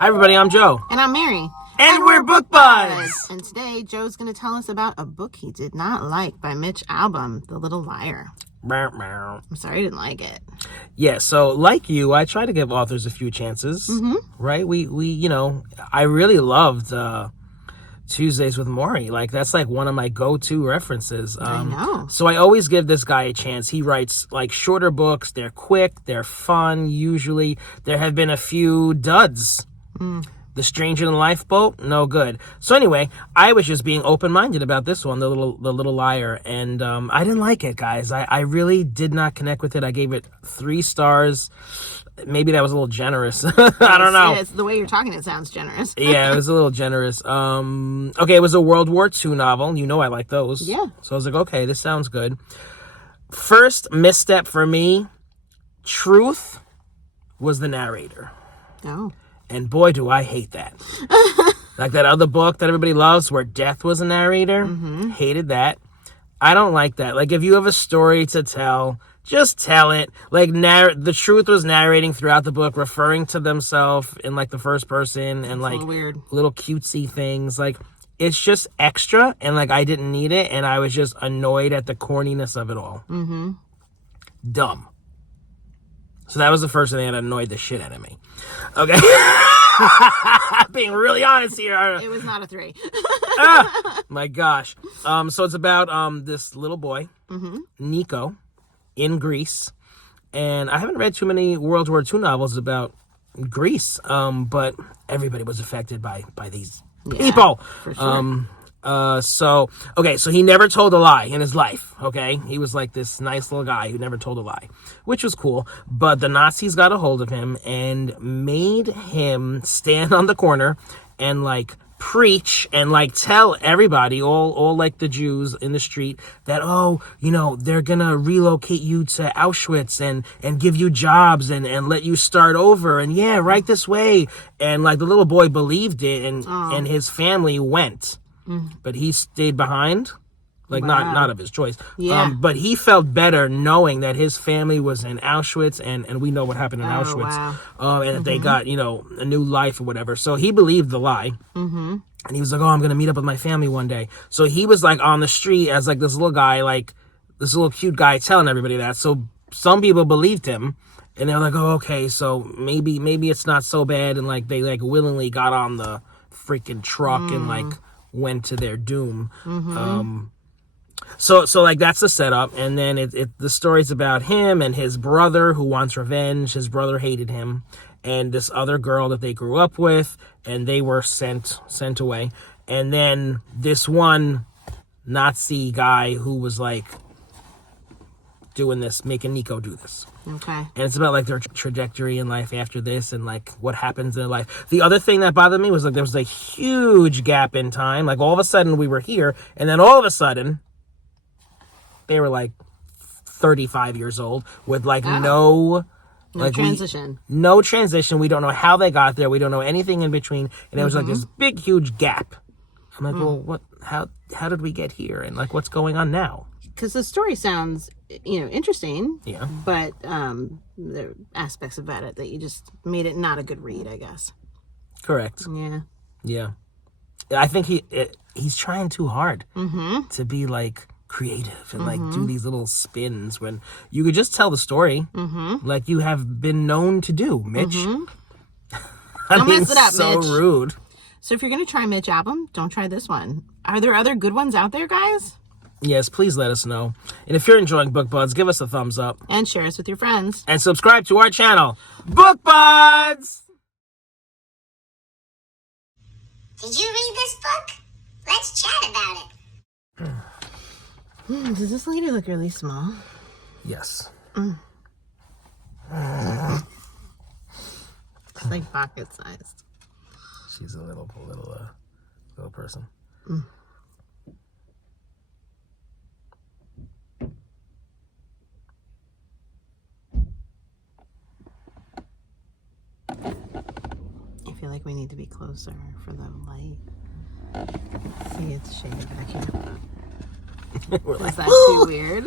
Hi, everybody. I'm Joe. And I'm Mary. And we're Book Buds. And today, Joe's going to tell us about a book he did not like by Mitch Albom, The Little Liar. I'm sorry I didn't like it. Yeah, so like you, I try to give authors a few chances, right? We I really loved Tuesdays with Maury. Like, that's like one of my go-to references. I know. So I always give this guy a chance. He writes like shorter books. They're quick. They're fun. Usually there have been a few duds. The Stranger in the Lifeboat, no good. So anyway, I was just being open-minded about this one, The Little Liar, and I didn't like it, guys. I really did not connect with it. I gave it 3 stars. Maybe that was a little generous. I don't know. It's the way you're talking, it sounds generous. Yeah, it was a little generous. Okay, it was a World War II novel. You know I like those. Yeah. So I was like, okay, this sounds good. First misstep for me, Truth was the narrator. Oh. And boy, do I hate that. Like that other book that everybody loves where Death was a narrator. Hated that. I don't like that. Like, if you have a story to tell, just tell it. Like, the Truth was narrating throughout the book, referring to themselves in, like, the first person and, like, weird. Little cutesy things. Like, it's just extra, and, like, I didn't need it, and I was just annoyed at the corniness of it all. Dumb. So that was the first thing that annoyed the shit out of me. Okay. Being really honest here. It was not a 3. My gosh. So it's about this little boy, Nico, in Greece. And I haven't read too many World War II novels about Greece, but everybody was affected by these people. For sure. So he never told a lie in his life, okay? He was like this nice little guy who never told a lie, which was cool. But the Nazis got a hold of him and made him stand on the corner and, like, preach and, like, tell everybody, all like the Jews in the street, that, oh, you know, they're gonna relocate you to Auschwitz and give you jobs and let you start over, and yeah, right this way. And, like, the little boy believed it, and his family went. But he stayed behind, like, not of his choice. Yeah. But he felt better knowing that his family was in Auschwitz, and we know what happened in Auschwitz. Wow. And that they got, you know, a new life or whatever. So he believed the lie. And he was like, oh, I'm going to meet up with my family one day. So he was, like, on the street as, like, this little guy, like, this little cute guy telling everybody that. So some people believed him. And they're like, oh, okay, so maybe it's not so bad. And, like, they, like, willingly got on the freaking truck and, like, went to their doom. So like, that's the setup. And then the story's about him and his brother who wants revenge. His brother hated him, and this other girl that they grew up with, and they were sent away. And then this one Nazi guy who was, like, doing this, making Nico do this. Okay. And it's about, like, their trajectory in life after this and, like, what happens in their life. The other thing that bothered me was, like, there was a huge gap in time. Like, all of a sudden we were here, and then all of a sudden they were, like, 35 years old with, like, no transition. No transition. We don't know how they got there. We don't know anything in between. And there was, like, this big, huge gap. I'm like, well, how did we get here? And, like, what's going on now? Because the story sounds, interesting. Yeah. But there are aspects about it that you just made it not a good read, I guess. Correct. Yeah. Yeah. I think he's trying too hard to be, like, creative and, like, do these little spins when you could just tell the story like you have been known to do, Mitch. Don't mess it up, so Mitch. rude. So if you're going to try Mitch Albom, don't try this one. Are there other good ones out there, guys? Yes, please let us know. And if you're enjoying Book Buds, give us a thumbs up. And share us with your friends. And subscribe to our channel, Book Buds! Did you read this book? Let's chat about it. Does this lady look really small? Yes. It's like pocket-sized. She's a little person. I feel like we need to be closer for the light. See, it's shaded back here. We're like, Is that too weird?